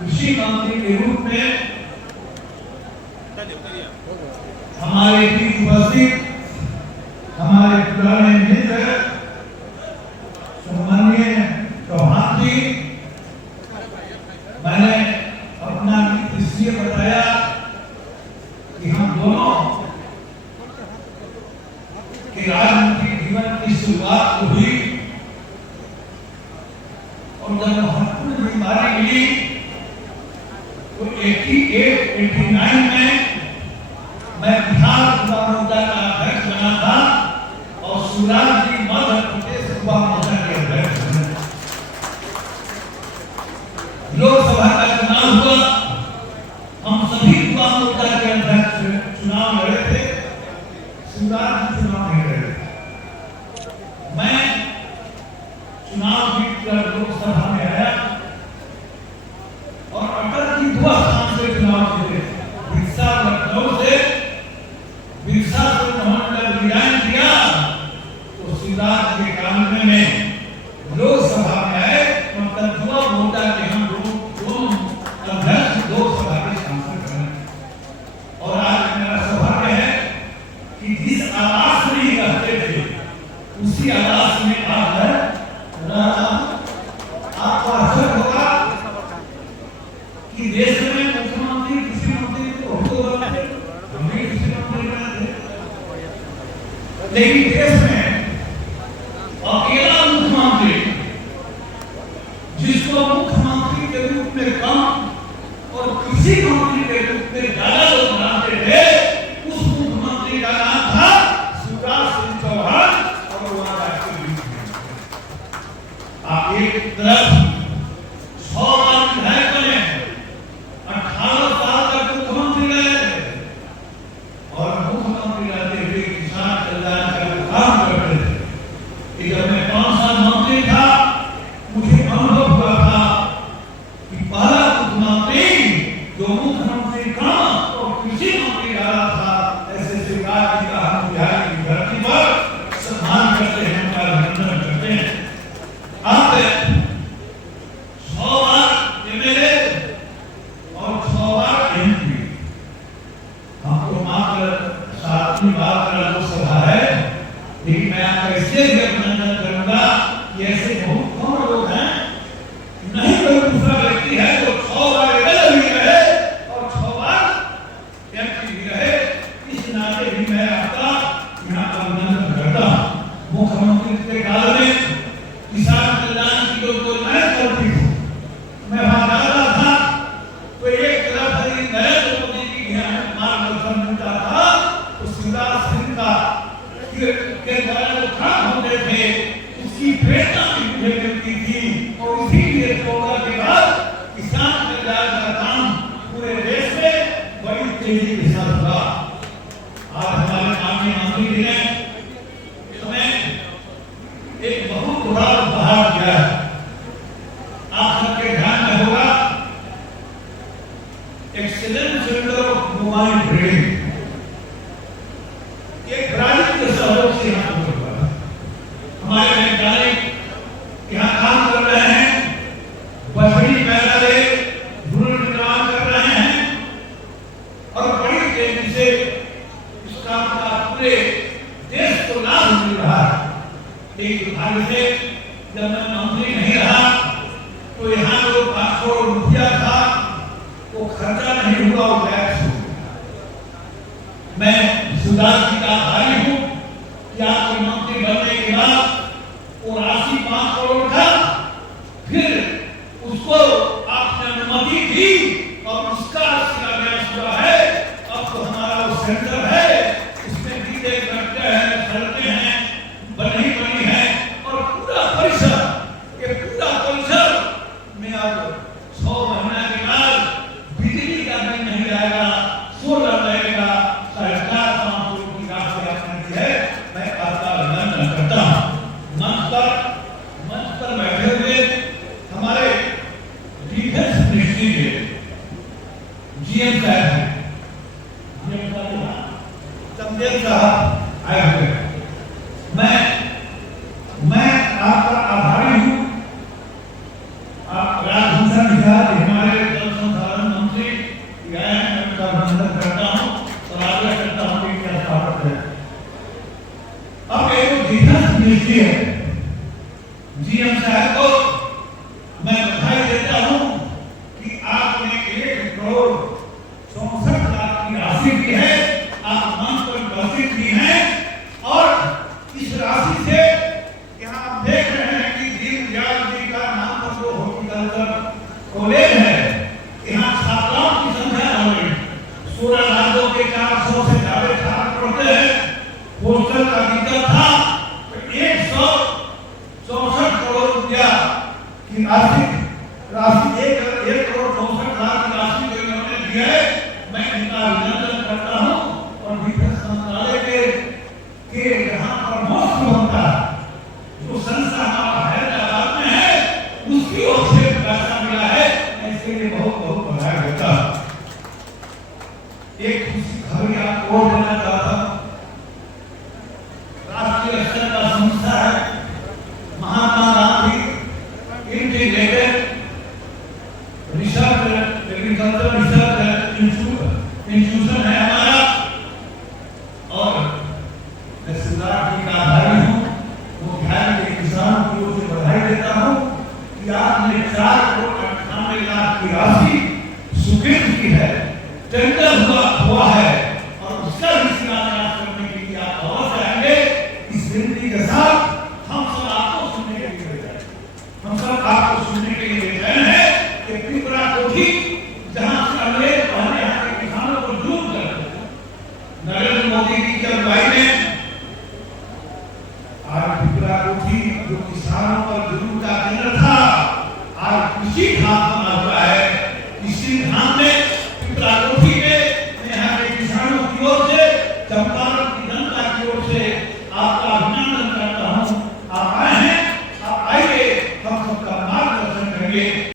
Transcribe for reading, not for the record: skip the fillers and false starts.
कृषि मंत्री के रूप में हमारे बीच उपस्थित हमारे पुराने मित्र सम्माननीय चौहान जी, मैंने अपना इसलिए बताया कि हम दोनों के राजनीतिक जीवन की शुरुआत हुई और जब महत्वपूर्ण बीमारी मिली तो 89 में मैं बिहार युवा मोर्चा का अध्यक्ष बना था और शिवराज जी मध्य प्रदेश युवा मोर्चा के अध्यक्ष बने। लोकसभा का चुनाव हुआ, हम सभी युवा मोर्चा के अध्यक्ष चुनाव लड़े थे, शिवराज जी चुनाव नहीं लड़े। मैं चुनाव जीतकर लोकसभा में आया और अटल जी 2 स्थान से चुनाव जीते, बिरसा लखनऊ से, बिरसा को उन्होंने विजय किया तो शिवराज के कानून में लोकसभा में आए, मतलब युवा मोर्चा के हम दोनों अध्यक्ष लोकसभा के सांसद बने। और आज मेरा सौभाग्य है कि जिस आवास में रहते थे उसी आवास में आज है। आपको आश्चर्य होगा कि देश में मुख्यमंत्री कृषि मंत्री तो हमें कृषि मंत्री बने थे, लेकिन देश में अकेला मुख्यमंत्री जिसको मुख्यमंत्री के रूप में कम और कृषि मंत्री के रूप में ज्यादा लोग जानते थे, उस मुख्यमंत्री का नाम था शिवराज सिंह चौहान। और वो आप एक तरफ 100 बार विधायक बने, 18 साल तक मुख्यमंत्री रहे और मुख्यमंत्री रहते हुए किसान कल्याण का काम करते थे। जब मैं 5 साल मंत्री था, मुझे अनुभव हुआ था कि पहला मुख्यमंत्री जो मुख्यमंत्री का और कृषि मंत्री रहा था, ऐसे शिवराज जी का हम बिहार की धरती पर सम्मान करते हैं, उनका अभिनंदन करते हैं। आप 100 बार एमएलए और 100 बार एमपी, हमको मात्र 7वीं बार का लोकसभा है, लेकिन मैं आपका इसलिए भी अभिनंदन करूंगा कि ऐसे बहुत कम लोग हैं, नहीं कोई दूसरा व्यक्ति है जो 100 बार एमएलए भी रहे और 6 बार एमपी भी रहे। इस नाते भी मैं आपका यहाँ पर अभिनंदन करता हूँ। मुख्यमंत्री के काल में किसान कल्याण की जो योजनाएं चलती थी, मैं वहां जाता था तो एक तरफ नरेंद्र मोदी की मार्गदर्शन मिलता था, तो शिवराज सिंह का के द्वारा जो काम होते थे उसकी प्रेरणा भी मुझे मिलती थी। और इसीलिए 14 के बाद किसान कल्याण का काम पूरे देश में बड़ी तेजी के साथ हुआ। आज हमारे माननीय मंत्री जी ने एक बहुत बड़ा उपहार दिया है, आप सबके ध्यान में होगा, excellence centre of mobile breeding, एक ब्राजील के सहयोग से यहाँ पर हुआ। हमारे वैज्ञानिक यहाँ काम कर रहे हैं, बछड़ी पैदा ले भ्रूण निर्माण कर रहे हैं और बड़ी तेजी से इस काम का पूरे देश को लाभ मिल रहा है। एक दुर्भाग्य से जब मैं मंत्री नहीं रहा तो यहाँ जो 5 करोड़ रुपया था वो खर्चा नहीं हुआ, वो टैक्स हुआ। मैं शिवराज जी का आभारी हूँ कि आपके मंत्री बनने के बाद वो राशि 5 करोड़ था, फिर उसको आपने अनुमति दी और उसका शिलान्यास हुआ है। अब तो हमारा वो सेंटर है, उसमें नीचे करते हैं, चलते हैं, बनी बनी है और पूरा परिसर, ये पूरा परिसर में अब 100 महीना के बाद बिजली का बिल नहीं आएगा, सोलर लगेगा। सरकार 5 करोड़ की राशि आपने दी है, मैं आपका अभिनंदन करता हूँ। मंच पर बैठे हुए हमारे डिफेंस मिनिस्ट्री के जीएम साहब हैं, चंदेल साहब आए हुए हैं। मैं आपका आभारी हूँ। आप राजभूषण हमारे कॉलेज है, यहाँ छात्राओं की संख्या हो गई 16 राज्यों के 400 से ज्यादा छात्र पढ़ते हैं। हॉस्टल का दिक्कत था तो 164 करोड़ रुपया की राशि 1 करोड़ 64 लाख की राशि जो इन्होंने दी है, मैं इनका अभिनंदन करता हूँ। और डिफेंस मंत्रालय के यहाँ प्रमुख बनता जो संस्था हमारा हैदराबाद में है, उसकी ओर से पैसा मिला है, इसके लिए बहुत बहुत बधाई देता हूं। एक खुशी खबर आपको और देना चाहता हूं, राष्ट्रीय स्तर का संस्था है Mahatma Gandhi integrated research agriculture research institution है हमारा। और मैं सरदार जी का आभारी हूँ, वो बिहार के किसानों की ओर से बधाई देता हूँ कि आपने 4,98,00,000 की राशि स्वीकृत की है, टेंडर हुआ है।